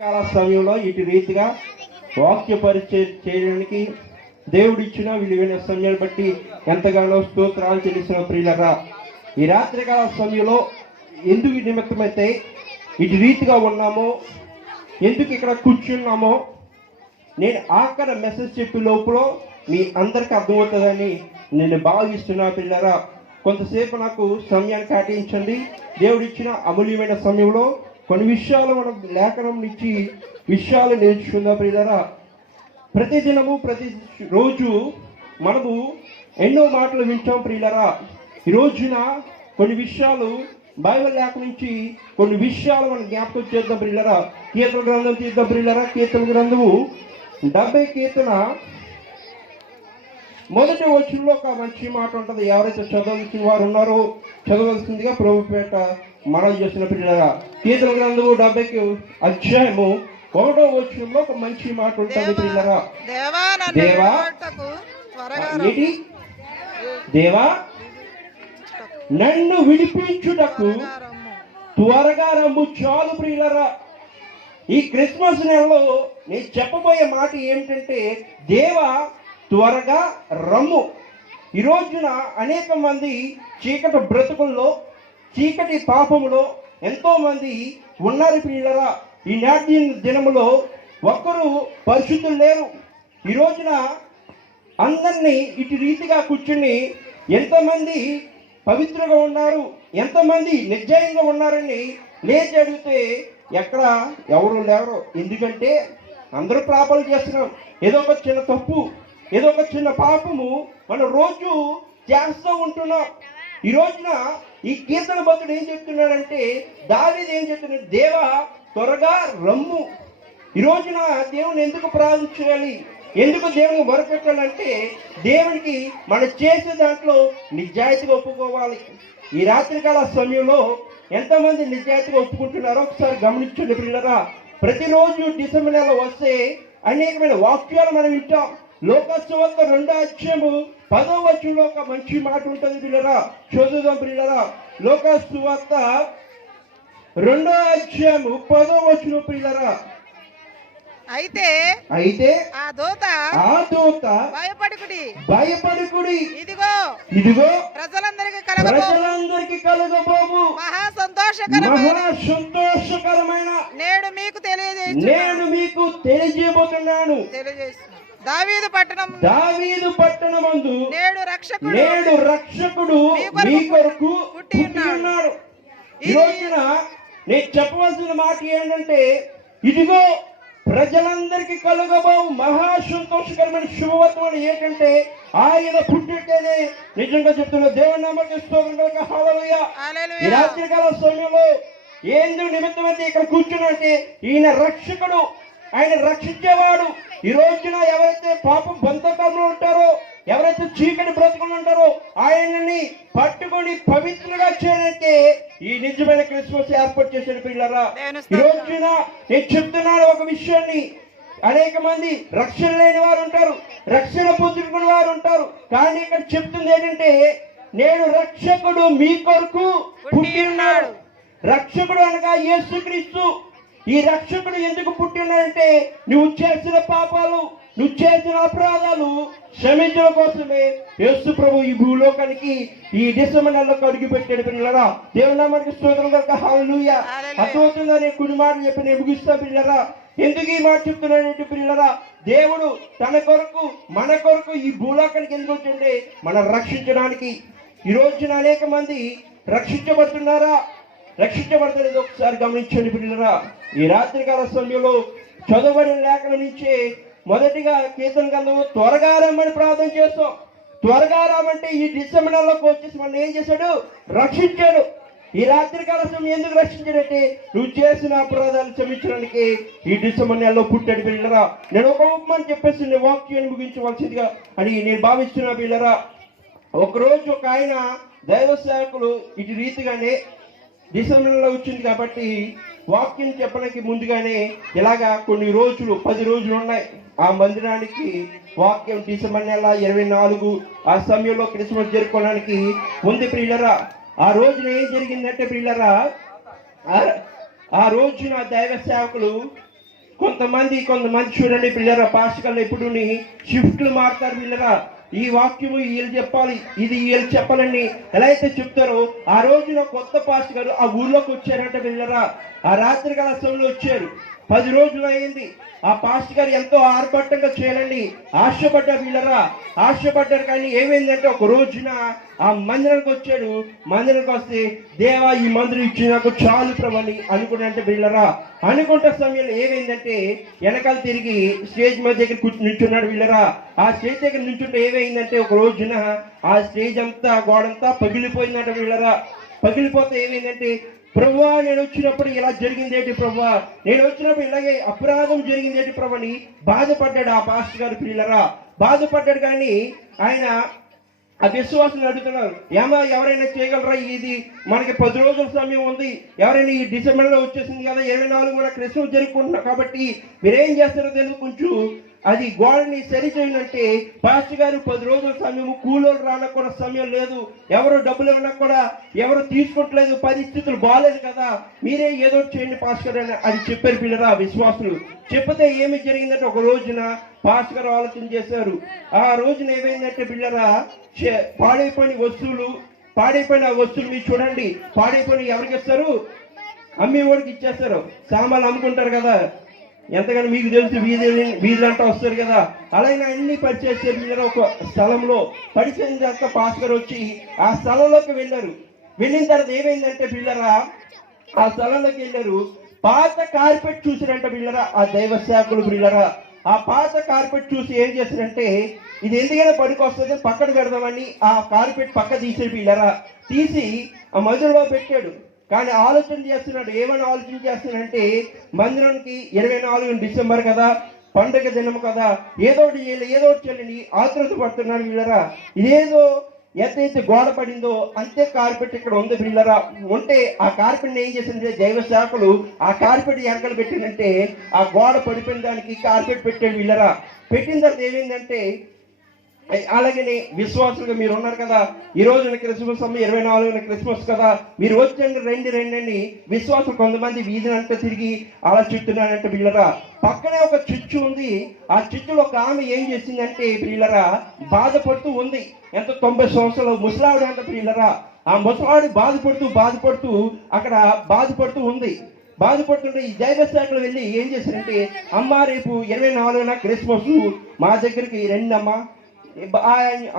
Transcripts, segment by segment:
కాల సమయంలో ఇటు రీతిగా వాక్య పరిచయం చేయడానికి దేవుడిచ్చిన విలువైన సమయాన్ని బట్టి ఎంతగానో స్తోత్రాలు చెల్లిసిన ప్రియులరా, ఈ రాత్రికాల సమయంలో ఎందుకు నిమిత్తమైతే ఇటు రీతిగా ఉన్నామో, ఎందుకు ఇక్కడ కూర్చున్నామో నేను ఆఖరి మెసేజ్ చెప్పే లోపల మీ అందరికి అర్థమవుతుందని నేను భావిస్తున్నా. పిల్లరా, కొంతసేపు నాకు సమయాన్ని కేటాయించండి. దేవుడిచ్చిన అమూల్యమైన సమయంలో కొన్ని విషయాలు మనం లేఖనం నుంచి విషయాలు నేర్చుకుందాం. పిల్లరా, ప్రతిదినము ప్రతి రోజు మనము ఎన్నో మాటలు వింటాం. ప్రియులరా, ఈ రోజున కొన్ని విషయాలు బైబిల్ లేఖ నుంచి కొన్ని విషయాలు మనం జ్ఞాపకం చేద్దాం. ప్రియులరా, కీర్తన గ్రంథం తీద్దాం. ప్రియులరా, కీర్తన గ్రంథము 70 కీర్తన మొదటి వచనంలో ఒక మంచి మాట ఉంటుంది. ఎవరైతే చదవాల్సిన వారు ఉన్నారో చదవలసిందిగా ప్రభుపేట మనం చేసిన పిల్లరా, కీర్తన గ్రంథము 70 అధ్యాయము 1వ వచనంలో ఒక మంచి మాట ఉంటుంది. పిల్లరా, దేవా నన్ను విడిపించుటకు త్వరగా రమ్ము. చాలు ప్రియులరా, ఈ క్రిస్మస్ నెలలో నేను చెప్పబోయే మాట ఏమిటంటే, దేవా త్వరగా రమ్ము. ఈ రోజున అనేక మంది చీకటి బ్రతుకుల్లో, చీకటి పాపములో ఎంతో మంది ఉన్నారు పిల్లరా. ఈ నాటి దినములో ఒక్కరు పరిశుద్ధులు లేరు. ఈ రోజున అందరినీ ఇటు రీతిగా కూర్చుని ఎంతమంది పవిత్రంగా ఉన్నారు, ఎంతమంది నిర్జయంగా ఉన్నారని లేచి అడిగితే ఎక్కడ ఎవరు లేరు. ఎందుకంటే అందరూ పాపాలు చేస్తున్నాం. ఏదో ఒక చిన్న తప్పు, ఏదో ఒక చిన్న పాపము మనం రోజు చేస్తూ ఉంటున్నాం. ఈ రోజున ఈ కీర్తన భక్తుడు ఏం చెప్తున్నాడంటే, దావీదు ఏం చెప్తున్నాడు, దేవా త్వరగా రమ్ము. ఈ రోజున దేవుని ఎందుకు ప్రార్థించాలి, ఎందుకు దేవుని మొరపెట్టాలంటే, దేవునికి మనం చేసే దాంట్లో నిజాయితీగా ఒప్పుకోవాలి. ఈ రాత్రికాల సమయంలో ఎంతమంది నిజాయితీగా ఒప్పుకుంటున్నారో ఒకసారి గమనించండి పిల్లరా. ప్రతిరోజు డిసెంబర్ నెల వస్తే అనేకమైన వాక్యాలు మనం వింటాం. లోకసువార్త 2వ అధ్యాయము 10వ వచనంలో ఒక మంచి మాట ఉంటుంది పిల్లరా, చదువుదాం పిల్లరా. లోకసువార్త 2వ అధ్యాయము 10వ వచనం పిల్లరా. అయితే ఆ దూత భయపడుకుడి, ఇదిగో ప్రజలందరికీ కలుగబోవు మహా సంతోషకరమైన నేడు మీకు తెలియజేయబోతున్నాను. దావీదు పట్టణమందు నేడు రక్షకుడు మీ కొరకు పుట్టి ఉన్నాడు. ఈ రోజున నేను చెప్పవలసిన మాట ఏంటంటే, ఇదిగో ప్రజలందరికీ కలుగబోవు మహా సంతోషకరమైన శుభవర్తమానం ఏంటంటే, ఆయన పుట్టితేనే నిజంగా చెప్తున్నా. దేవుని నామమునకు స్తోత్రం. హల్లెలూయా. ఈ రాత్రికాల సమయంలో ఎందుకు నిమిత్తమైతే ఇక్కడ కూర్చున్నంటే, ఈయన రక్షకుడు, ఆయన రక్షించేవాడు. ఈ రోజున ఎవరైతే పాపం బంధకంలో ఉంటారో, ఎవరైతే చీకటి బ్రతుకులు ఉంటారో, ఆయనని పట్టుకొని పవిత్రంగా చేయడానికి ఈ నిజమైన క్రిస్మస్ ఏర్పాటు చేసిన పిల్లరా. ఈ రోజున నేను చెప్తున్నాను ఒక విషయాన్ని. అనేక మంది రక్షణ లేని వారు ఉంటారు, రక్షణ పొందుకుని వారు ఉంటారు. కానీ ఇక్కడ చెప్తుంది ఏంటంటే, నేడు రక్షకుడు మీ కొరకు పుట్టి ఉన్నాడు. రక్షకుడు అనగా యేసుక్రీస్తు. ఈ రక్షకుడు ఎందుకు పుట్టినాడంటే, నువ్వు చేసిన పాపాలు, నువ్వు చేసిన అపరాధాలు క్షమించడం కోసమే యేసు ప్రభు ఈ భూలోకానికి ఈ డిసెంబర్ నెలలో అడుగు పెట్టాడు పిల్లరా. దేవుని నామానికి స్తోత్రం కనుక. హల్లెలూయా. అద్భుతంగా నేను కొన్ని మాటలు చెప్పి నేను ముగిస్తా పిల్లరా. ఎందుకు ఈ మాట చెప్తున్నానంటే పిల్లరా, దేవుడు తన కొరకు మన కొరకు ఈ భూలోకానికి ఎందుకు వచ్చింటే, మనం రక్షించడానికి. ఈ రోజున అనేక మంది రక్షించబడుతున్నారా, రక్షించబడతలేదు ఒకసారి గమనించండి పిల్లరా. ఈ రాత్రికాల సమయంలో చదవబడిన లేఖనం నుంచే మొదటిగా కీర్తన గ్రంథము త్వరగా రమ్మని ప్రార్థన చేస్తాం. త్వరగా రామంటే ఈ డిసెంబర్ నెలలోకి వచ్చేసి మనం ఏం చేశాడు, రక్షించాడు. ఈ రాత్రికాల సమయం ఎందుకు రక్షించాడంటే, నువ్వు చేసిన అపరాధాలు క్షమించడానికి ఈ డిసెంబర్ నెలలో పుట్టాడు పిల్లరా. నేను ఒక ఉపమానం చెప్పేసి వాక్యాన్ని ముగించవలసిందిగా అని నేను భావిస్తున్నా పిల్లరా. ఒకరోజు ఒక ఆయన దైవ సేవకులు ఇటు రీతిగానే డిసెంబర్ నెలలో వచ్చింది కాబట్టి వాక్యం చెప్పడానికి ముందుగానే ఇలాగా కొన్ని రోజులు 10 రోజులు ఉన్నాయి ఆ మందిరానికి. వాక్యం డిసెంబర్ నెల 24 ఆ సమయంలో క్రిస్మస్ జరుపుకోవడానికి ఉంది ప్రియులరా. ఆ రోజున ఏం జరిగిందంటే ప్రియులరా, ఆ రోజున దైవ సేవకులు కొంతమంది చూడండి పిల్లరా, పాస్టర్లు ఎప్పుడు షిఫ్ట్లు మారుతారు పిల్లరా. ఈ వాక్యము వీళ్ళు చెప్పాలి, ఇది వీళ్ళు చెప్పాలని ఎలా అయితే చెప్తారో, ఆ రోజున కొత్త పాస్టర్ గారు ఆ ఊర్లోకి వచ్చారంట పిల్లరా. ఆ రాత్రి కాల సమయంలో వచ్చారు. 10 రోజులు అయింది. ఆ పాస్టర్ గారు ఎంతో ఆర్భాటంగా చేయాలని ఆశపడ్డారు వీళ్ళరా. ఆశపడ్డారు, కానీ ఏమైందంటే ఒక రోజున ఆ మందిరానికి వచ్చాడు. మందిరానికి వస్తే, దేవా ఈ మందిరం ఇచ్చి నాకు చాలు ప్రభు అని అనుకున్నంటే వీళ్ళరా. అనుకుంటే సమయంలో ఏమైందంటే వెనకాల తిరిగి స్టేజ్ మధ్య దగ్గర నిల్చున్నాడు వీళ్ళరా. ఆ స్టేజ్ దగ్గర నిల్చుంటే ఏమైందంటే ఒక రోజున ఆ స్టేజ్ అంతా గోడంతా పగిలిపోయిందంట వీళ్ళరా. పగిలిపోతే ఏమైందంటే, ప్రభువా నేను వచ్చినప్పుడు ఇలా జరిగిందేంటి ప్రభువా, నేను వచ్చినప్పుడు ఇలాగే అపరాధం జరిగిందేంటి ప్రభు అని బాధపడ్డాడు ఆ పాస్టర్ గారు పిల్లరా. బాధపడ్డాడు, కానీ ఆయన ఆ విశ్వాసం అడుగుతున్నారు, ఏమా ఎవరైనా చేయగలరా, ఇది మనకి 10 రోజుల సమయం ఉంది, ఎవరైనా ఈ డిసెంబర్లో వచ్చేసింది కదా, 24 కూడా క్రిస్మస్ జరుపుకుంటున్నాం కాబట్టి మీరేం చేస్తారో తెలుసు, కొంచెం అది గోడని సరి చేయంటే పాస్టర్ గారు 10 రోజుల సమయం, కూలోళ్ళు రానకు కూడా సమయం లేదు, ఎవరు డబ్బులు ఇవ్వడానికి కూడా ఎవరు తీసుకుంటలేదు, పరిస్థితులు బాగాలేదు కదా, మీరే ఏదో చేయండి పాస్టర్ గారు అని అది చెప్పారు పిల్లరా విశ్వాసులు. చెప్తే ఏమి జరిగిందంటే ఒక రోజున పాస్టర్ గారు ఆలోచన చేశారు. ఆ రోజున ఏమైందంటే పిల్లరా, పాడైపోయిన వస్తువులు మీరు చూడండి, పాడైపోయిన ఎవరికి ఇస్తారు, అమ్మేవాడికి ఇచ్చేస్తారు. సామాన్లు అమ్ముకుంటారు కదా, ఎంతగానో మీకు తెలుసు, వీధులంటా వస్తారు కదా, అలాగే అన్ని పరిచేసారు పిల్లరా. ఒక స్థలంలో పరిచయం చేస్తా పాస్టర్ గారు వచ్చి ఆ స్థలంలోకి వెళ్ళారు. వెళ్ళిన తర్వాత ఏమైందంటే పిల్లరా, ఆ స్థలంలోకి వెళ్ళారు. పాత కార్పెట్ చూసారంట పిల్లరా ఆ దైవ సేవకులు పిల్లరా. ఆ పాత కార్పెట్ చూసి ఏం చేశారంటే, ఇది ఎందుకైనా పనికి వస్తుంది పక్కన పెడదామని ఆ కార్పెట్ పక్క తీసే పిల్లరా. తీసి ఆ మధ్యలో పెట్టాడు. కానీ ఆలోచన చేస్తున్నాడు, ఏమని ఆలోచన చేస్తున్నాడంటే, మందిరానికి 24 డిసెంబర్ కదా, పండుగ దినం కదా, ఏదో చేయాలని ఆతృత పడుతున్నారు వీళ్ళరా. ఇదేదో ఎంతైతే గోడ పడిందో అంతే కార్పెట్ ఇక్కడ ఉంది పిల్లరా. ఉంటే ఆ కార్పెట్ ఏం చేసిందంటే దైవ శాఖలు ఆ కార్పెట్ వెనకలు పెట్టిందంటే ఆ గోడ పడిపోయిన దానికి కార్పెట్ పెట్టాడు వీళ్ళరా. పెట్టిన తర్వాత ఏమైందంటే, అలాగనే విశ్వాసులుగా మీరు ఉన్నారు కదా, ఈ రోజున క్రిస్మస్ 24న క్రిస్మస్ కదా, మీరు వచ్చండి రండి విశ్వాసం కొంతమంది వీధినంతా తిరిగి అలా చుట్టున్నారంటే పిల్లరా. పక్కనే ఒక చిచ్చు ఉంది. ఆ చిచ్చులో ఒక ఆమె ఏం చేసిందంటే పిల్లరా, బాధపడుతూ ఉంది. ఎంత 90 సంవత్సరాలు ముసలావిడ అంట పిల్లరా. ఆ ముసలావిడ బాధపడుతూ అక్కడ బాధపడుతూ ఉంది. బాధపడుతుంటే ఈ దైవ శాఖలు వెళ్ళి ఏం చేశారంటే, అమ్మ రేపు 24న క్రిస్మస్ మా దగ్గరికి రండి అమ్మా.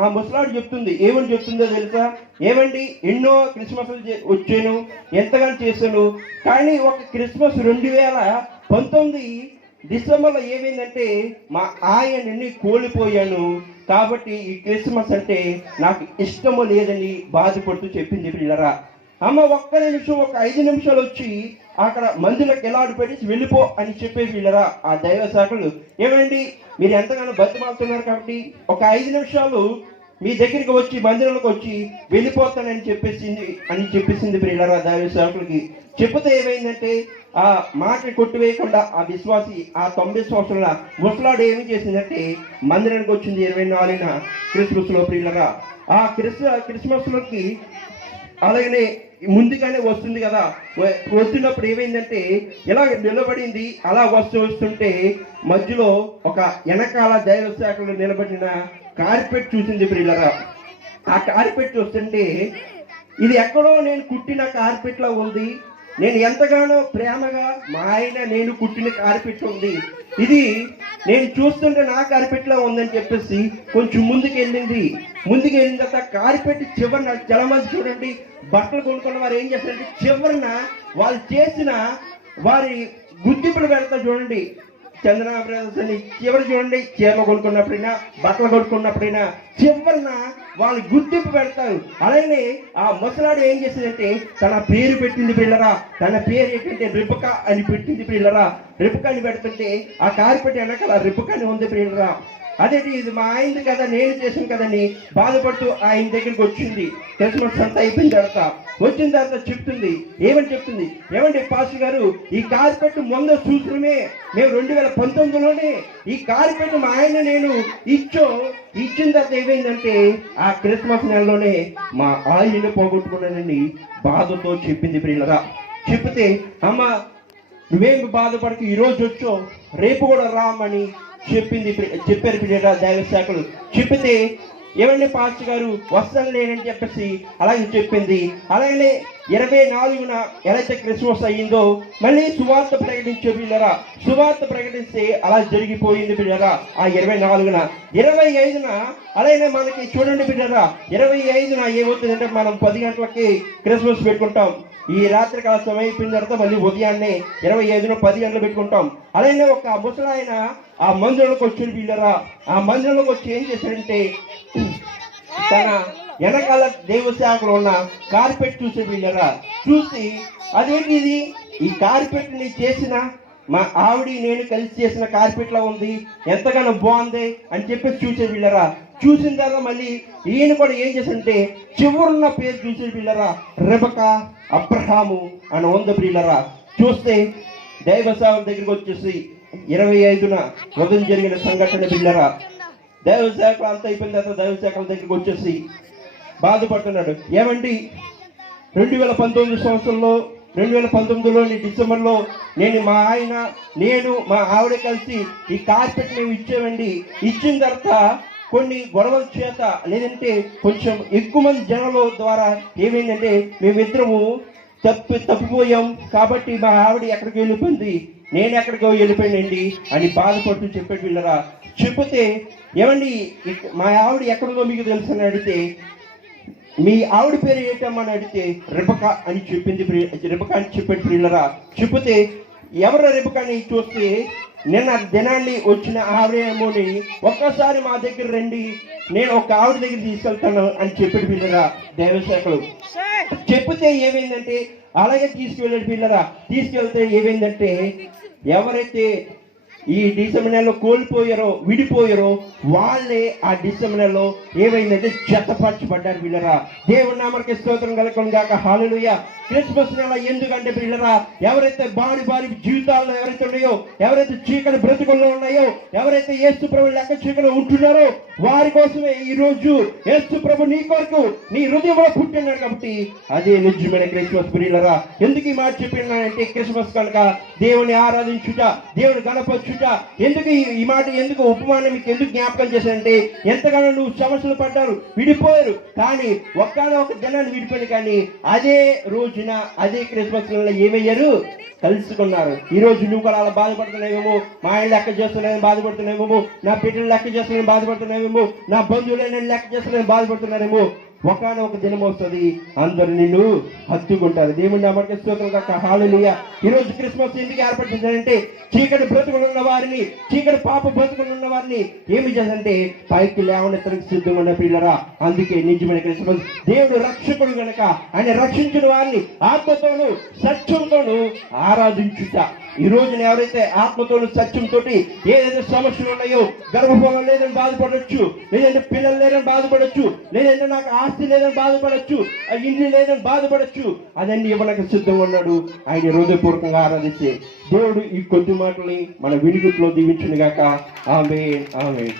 ఆ ముసలాడు చెప్తుంది, ఏమని చెప్తుందో తెలుసా, ఏమండి ఎన్నో క్రిస్మస్ వచ్చాను, ఎంతగానో చేశాను, కానీ ఒక క్రిస్మస్ 2019 డిసెంబర్లో ఏమైందంటే మా ఆయన్ని కోల్పోయాను, కాబట్టి ఈ క్రిస్మస్ అంటే నాకు ఇష్టము లేదని బాధపడుతూ చెప్పింది పిల్లరా. అమ్మ ఒక్క నిమిషం, ఒక 5 నిమిషాలు వచ్చి అక్కడ మందులకు ఎలా పెట్టేసి వెళ్ళిపో అని చెప్పేసి వీళ్ళరా ఆ దైవ శాఖలు. ఏమండి మీరు ఎంతగానో బతిమాలుతున్నారు కాబట్టి ఒక 5 నిమిషాలు మీ దగ్గరికి వచ్చి మందిరంలోకి వచ్చి వెళ్ళిపోతానని చెప్పేసింది వీళ్ళరా దైవ శాఖలకి. చెప్తే ఏమైందంటే ఆ మాట కొట్టివేయకుండా ఆ విశ్వాసి ఆ 90 సంవత్సరాల ముసలాడు ఏమి చేసిందంటే మందిరానికి వచ్చింది 24న క్రిస్మస్ లో ప్రియులరా. ఆ క్రిస్మస్ లోకి అలాగనే ముందుగానే వస్తుంది కదా, వస్తున్నప్పుడు ఏమైందంటే ఇలా నిలబడింది. అలా వస్తుంటే మధ్యలో ఒక వెనకాల దైవ శాఖలో నిలబడిన కార్పెట్ చూసింది ప్రియులరా. ఆ కార్పెట్ చూస్తుంటే ఇది ఎక్కడో నేను కుట్టిన కార్పెట్ లా ఉంది, నేను ఎంతగానో ప్రేమగా మా ఆయన నేను కుట్టిన కార్పెట్ ఉంది, ఇది నేను చూస్తుంటే నా కార్పెట్ లా ఉందని చెప్పేసి కొంచెం ముందుకు వెళ్ళిన తర్వాత కార్పెట్ చివరిన చాలా మంది చూడండి బట్టలు కొనుక్కున్న వారు ఏం చేస్తారంటే చివరిన వాళ్ళు చేసిన వారి గుర్తింపులు పెడతారు చూడండి. చంద్రనా బ్రదర్స్ అని చివరి చూడండి, చీరలు కొనుక్కున్నప్పుడైనా బట్టలు కొనుక్కున్నప్పుడైనా చివరిన వాళ్ళు గుర్తింపు పెడతారు. అలాగే ఆ ముసలాడు ఏం చేసిందంటే తన పేరు పెట్టింది పిల్లరా. తన పేరు ఏంటంటే రిబకా అని పెట్టింది పిల్లరా. రిబకా అని పెడుతుంటే ఆ కార్పెట్ వెనకాల రిబకా అని ఉంది పిల్లరా. అదేంటి ఇది మా ఆయనది కదా, నేను చేసాను కదని బాధపడుతూ ఆయన దగ్గరికి వచ్చింది. క్రిస్మస్ అంతా అయిపోయిన తర్వాత వచ్చిన తర్వాత చెప్తుంది, ఏమండి పాస్టర్ గారు ఈ కార్పెట్ ముందు చూసినమే మేము 2019లోనే ఈ కార్పెట్ మా ఆయన నేను ఇచ్చిన తర్వాత ఏమైందంటే ఆ క్రిస్మస్ నెలలోనే మా ఆయన్ని పోగొట్టుకున్నానని బాధతో చెప్పింది ప్రియులరా. చెప్తే అమ్మ నువ్వేమి బాధపడకు, ఈ రోజు వచ్చో రేపు కూడా రామని చెప్పారు పిల్లరా దైవ శాఖలు. చెప్పితే ఏమండి పాస్టర్ గారు వస్తాను లేనని చెప్పేసి అలాగే చెప్పింది. అలాగే 24న ఎలాగైతే క్రిస్మస్ అయ్యిందో మళ్ళీ సువార్త ప్రకటించే పిల్లరా, సువార్త ప్రకటిస్తే అలా జరిగిపోయింది పిల్లరా. ఆ 24న 25న అలాగే మనకి చూడండి పిల్లరా, 25న ఏమవుతుందంటే మనం 10 గంటలకి క్రిస్మస్ పెట్టుకుంటాం. ఈ రాత్రి కాల సమయం అయిపోయిన తర్వాత మళ్ళీ ఉదయాన్నే 25న 10 గంటలు పెట్టుకుంటాం. అలాగే ఒక ముసలాయన ఆ మందిరంలోకి వచ్చిన పిల్లరా, ఆ మందిరంలోకి వచ్చి ఏం చేశాడంటే తన వెనకాల దేవశాఖలో ఉన్న కార్పెట్ చూసే పిల్లరా, చూసి అదేంటి ఇది, ఈ కార్పెట్ ని చేసిన మా ఆవిడ నేను కలిసి చేసిన కార్పెట్ లా ఉంది, ఎంతగానో బాగుంది అని చెప్పేసి చూసే పిల్లరా. చూసిన తర్వాత మళ్ళీ ఈయన కూడా ఏం చేశాడంటే చివరున్న పేరు చూసే పిల్లరా, రెబకా అబ్రహాము అని ఉంది పిల్లరా. చూస్తే దైవ సేవల దగ్గరికి వచ్చేసి 25న ఉదయం జరిగిన సంఘటన పిల్లరా, దైవ సేవకులు అంత అయిపోయిన తర్వాత దైవ సేవకుల దగ్గరికి వచ్చేసి బాధపడుతున్నాడు. ఏమండి 2019 సంవత్సరంలో 2019లో డిసెంబర్లో నేను మా ఆవిడ కలిసి ఈ కార్పెట్ మేము ఇచ్చామండి. ఇచ్చిన తర్వాత కొన్ని గొడవల చేత లేదంటే కొంచెం ఎక్కువ మంది జనాల ద్వారా ఏమైందంటే మేమిద్దరము తప్పిపోయాం, కాబట్టి మా ఆవిడ ఎక్కడికి వెళ్ళిపోయింది, నేను ఎక్కడికో వెళ్ళిపోయానండి అని బాధపడుతూ చెప్పాడు పిల్లరా. చెప్తే ఏమండి మా ఆవిడ ఎక్కడికో మీకు తెలుసు అని అడిగితే మీ ఆవిడ పేరు ఏంటమ్మని అడిగితే రెబకా అని చెప్పింది. రెబకా అని చెప్పాడు పిల్లరా. చెప్తే ఎవరు రెబకాని చూస్తే నిన్న దినాన్ని వచ్చిన ఆవిడేమోని ఒక్కసారి మా దగ్గర రండి, నేను ఒక ఆవిడ దగ్గర తీసుకెళ్తాను అని చెప్పాడు పిల్లరా దేవశాఖలు. చెప్తే ఏమైందంటే అలాగే తీసుకువెళ్ళాడు పిల్లరా. తీసుకెళ్తే ఏమైందంటే ఎవరైతే ఈ డిసెంబర్ నెలలో కోల్పోయారో విడిపోయారో వాళ్ళే ఆ డిసెంబర్ నెలలో ఏమైందంటే జతపరచబడ్డారు పిల్లరా. దేవుని నామమునకు స్తోత్రం కలుగును గాక. హల్లెలూయా. క్రిస్మస్ నెల ఎందుకంటే పిల్లరా, ఎవరైతే బాడి జీవితాల్లో ఎవరైతే ఉన్నాయో, ఎవరైతే చీకటి బ్రతుకుల్లో ఉన్నాయో, ఎవరైతే యేసు ప్రభు లెక్క చీకలో ఉంటున్నారో వారి కోసమే ఈ రోజు యేసు ప్రభు నీ కొరకు నీ హృదయంలో పుట్టినాడు. కాబట్టి అదే నిజమైన క్రిస్మస్ పిల్లరా. ఎందుకు ఈ మాట చెప్పినానంటే క్రిస్మస్ కనుక దేవుని ఆరాధించుట, దేవుని గణపరచుట. ఎందుకు ఈ మాట ఎందుకు ఉపమానం మీకు ఎందుకు జ్ఞాపకం చేశానంటే ఎంతగానో నువ్వు సమస్యలు పడ్డారు, విడిపోయారు, కానీ ఒక్కనొక జనాన్ని విడిపోయారు, కానీ అదే రోజున అదే క్రిస్మస్ ఏమయ్యారు కలుసుకున్నారు. ఈ రోజు నువ్వు కూడా అలా బాధపడుతున్నావేమో, మా ఆయన లెక్క చేస్తున్నాయని బాధపడుతున్నావేమో, నా బిడ్డలు లెక్క చేస్తున్నాయని బాధపడుతున్నావేమో, నా బంధువులైన లెక్క చేస్తున్నాయని బాధపడుతున్నారేమో. ఒకనొక దినం వస్తుంది అందరు నిన్ను హత్తుకుంటారు. దేవుని నామమునకు స్తోత్రం గాక. హల్లెలూయా. ఈ రోజు క్రిస్మస్ ఎందుకు ఏర్పడిందంటే చీకటి బ్రతుకులు ఉన్న వారిని, చీకటి పాప బ్రతుకులు ఉన్న వారిని ఏమి చేశారంటే పైకి లేవనెత్తడానికి సిద్ధంగా ఉన్న పిల్లరా. అందుకే నిజమైన క్రిస్మస్. దేవుడు రక్షకుడు గనక ఆయన రక్షించిన వారిని ఆత్మతోను సత్యంతోను ఆరాధించుట. ఈ రోజున ఎవరైతే ఆత్మతోను సత్యంతో ఏదైతే సమస్యలు ఉన్నాయో, గర్భఫలం లేదని బాధపడవచ్చు, లేదంటే పిల్లలు లేదని బాధపడవచ్చు, లేదంటే నాకు ఆస్తి లేదని బాధపడచ్చు, ఇల్లు లేదని బాధపడచ్చు, అదన్నీ ఇవ్వడానికి సిద్ధంగా ఉన్నాడు. ఆయన హృదయపూర్వకంగా ఆరాధిస్తే దేవుడు ఈ కొద్ది మాటల్ని మన వినికిడిలో దీవించును గాక. ఆమేన్, ఆమేన్.